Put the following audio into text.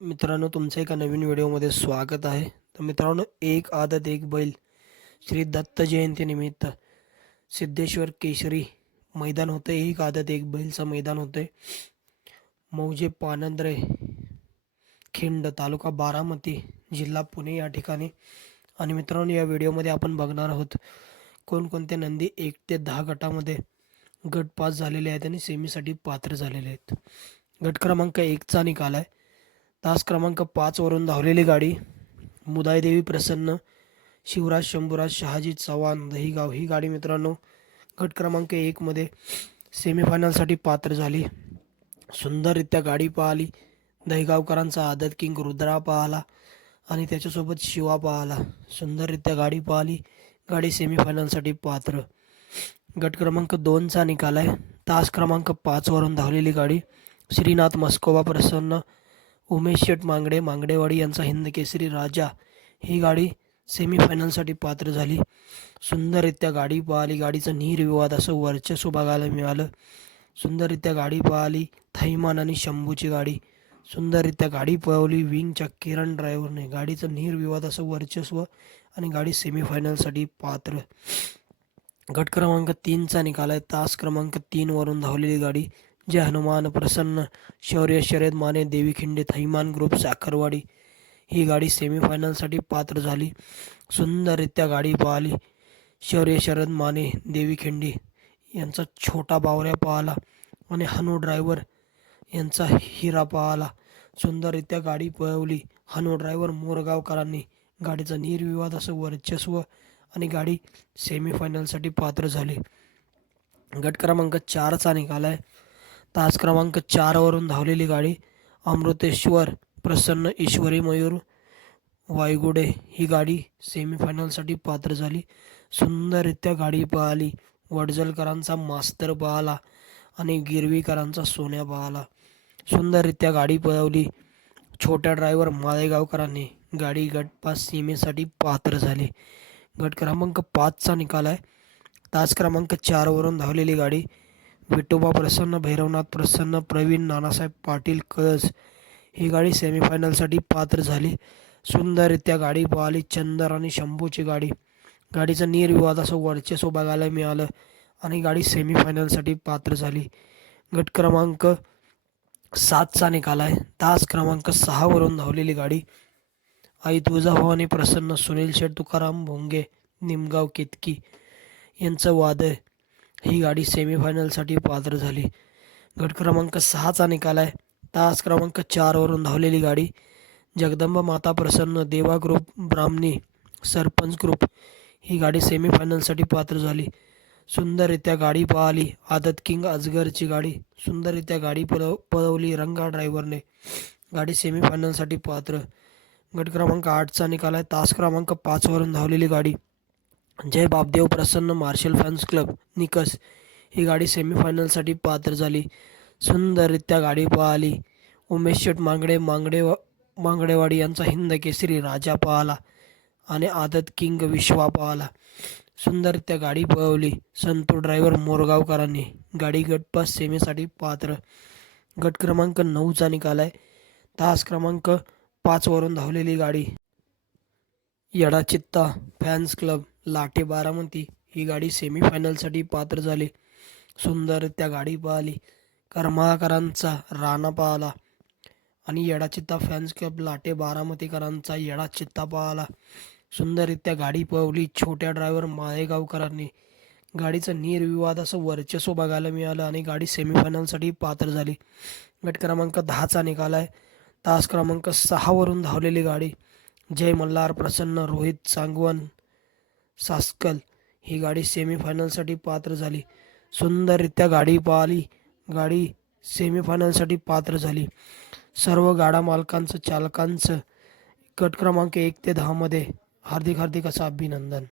मित्रांनो, तुमचं एका नवीन व्हिडिओमध्ये स्वागत आहे. तर मित्रांनो, एक आदत एक बैल श्री दत्त जयंतीनिमित्त सिद्धेश्वर केशरी मैदान होतं. एक आदत एक बैलचं मैदान होतं. मौजे पानंदरे खिंड तालुका बारामती जिल्हा पुणे या ठिकाणी. आणि मित्रांनो, या व्हिडिओमध्ये आपण बघणार आहोत कोणकोणत्या नंदी 1 ते 10 गटामध्ये गट पास झालेले आहेत आणि सेमीसाठी पात्र झालेले आहेत. गट क्रमांक 1चा निकाल आहे. तास क्रमांक 5 वरून धावलेली गाडी मुदायदेवी प्रसन्न, शिवराज शंभूराज शहाजी चव्हाण दहीगाव ही गाडी मित्रांनो गट क्रमांक 1मध्ये सेमीफायनलसाठी पात्र झाली. सुंदररित्या गाडी पाहिली. दहीगावकरांचा आदत किंग रुद्रा पाहला आणि त्याच्यासोबत शिवा पाहला. सुंदररित्या गाडी पाहिली. गाडी सेमीफायनलसाठी पात्र. गट क्रमांक 2चा निकाल आहे. तास क्रमांक 5 वरून धावलेली गाडी श्रीनाथ मस्कोबा प्रसन्न, उमेश शेठ मांगडे मांगडेवाडी यांचा हिंद केसरी राजा ही गाडी सेमीफायनलसाठी पात्र झाली. सुंदररित्या गाडी पाहिली. गाडीचं निर्विवाद असं वर्चस्व बघायला मिळालं. सुंदररित्या गाडी पाहिली. थैमान आणि शंभूची गाडी सुंदररित्या गाडी पळवली. विंगच्या किरण ड्रायव्हरने गाडीचं निर्विवाद असं वर्चस्व आणि गाडी सेमीफायनलसाठी पात्र. गट क्रमांक 3चा निकाल आहे. तास क्रमांक 3 वरून धावलेली गाडी जय हनुमान प्रसन्न, शौर्य शर्यत माने देवी खिंडे थैमान ग्रुप साखरवाडी ही गाडी सेमीफायनलसाठी पात्र झाली. सुंदररित्या गाडी पाहिली. शौर्य शरद माने देवी खिंडी यांचा छोटा बावऱ्या पाहला आणि हनु ड्रायव्हर यांचा हिरा पाहला. सुंदररित्या गाडी पळवली. हनु ड्रायव्हर मोरगावकरांनी गाडीचं निर्विवाद असं वर्चस्व आणि गाडी सेमीफायनलसाठी पात्र झाली. गट क्रमांक 4चा निकाल आहे. तास क्रमांक 4 वरून धावलेली गाडी अमृतेश्वर प्रसन्न, ईश्वरी मयूर वायगुडे ही गाडी सेमीफायनलसाठी पात्र झाली. सुंदररित्या गाडी पाहिली. वडजलकरांचा मास्तर पाहला आणि गिरवीकरांचा सोन्या पाहला. सुंदररित्या गाडी पळवली. छोट्या ड्रायव्हर माळेगावकरांनी गाडी गटपास सीमेसाठी पात्र झाली. गट क्रमांक 5चा निकाल आहे. तास क्रमांक 4 वरून धावलेली गाडी विठोबा प्रसन्न, भैरवनाथ प्रसन्न, प्रवीण नानासाहेब पाटील कळस ही गाडी सेमीफायनलसाठी पात्र झाली. सुंदररित्या गाडी पाहिली. चंदर आणि शंभूची गाडी गाडीचं निर्विवाद असं वर्चस्व बघायला मिळालं आणि गाडी सेमीफायनलसाठी पात्र झाली. गट क्रमांक 7चा निकाल आहे. तास क्रमांक 6 वरून धावलेली गाडी आई तुळजाभवानी प्रसन्न, सुनील शेठ तुकाराम भोंगे निमगाव केतकी यांचं वादळ ही गाडी सेमीफायनलसाठी पात्र झाली. गट क्रमांक 6चा निकाल आहे. तास क्रमांक 4 वरून धावलेली गाडी जगदंबा माता प्रसन्न, देवा ग्रुप ब्राह्मणी, सरपंच ग्रुप ही गाडी सेमीफायनलसाठी पात्र झाली. सुंदररित्या गाडी पाहिली. आदत किंग अजगरची गाडी सुंदररित्या गाडी पळवली. रंगा ड्रायव्हरने गाडी सेमीफायनलसाठी पात्र. गट क्रमांक 8चा निकाल आहे. तास क्रमांक 5 वरून धावलेली गाडी जय बापदेव प्रसन्न, मार्शल फॅन्स क्लब निकस ही गाडी सेमीफायनलसाठी पात्र झाली. सुंदररित्या गाडी पाहिली. उमेश शेठ मांगडेवाडी यांचा हिंद केसरी राजा पाहला आणि आदत किंग विश्वा पाहला. सुंदररित्या गाडी पळवली. संतू ड्रायव्हर मोरगावकरांनी गाडी गटपास सेमीसाठी पात्र. गट क्रमांक 9चा निकाल आहे. तास क्रमांक 5 वरून धावलेली गाडी येडाचित्ता फॅन्स क्लब लाटे बारामती ही गाडी सेमीफायनलसाठी पात्र झाली. सुंदररित्या गाडी पाहिली. करमाळकरांचा राणा पाहला आणि येडाचित्ता फॅन्स क्लब लाटे बारामतीकरांचा येडाचित्ता पाहला. सुंदररित्या गाडी पळवली. छोट्या ड्रायव्हर माळेगावकरांनी गाडीचं निर्विवाद असं वर्चस्व बघायला मिळालं आणि गाडी सेमीफायनलसाठी पात्र झाली. गट क्रमांक 10चा निकाल आहे. तास क्रमांक 6 वरून धावलेली गाडी जय मल्हार प्रसन्न, रोहित सांगवन सास्कल ही गाडी सेमीफायनलसाठी पात्र झाली. सुंदररित्या गाडी पाहिली. गाडी सेमीफायनलसाठी पात्र झाली. सर्व गाडा मालकांचं चालकांचं गट क्रमांक 1 ते 10 मध्ये हार्दिक असं अभिनंदन.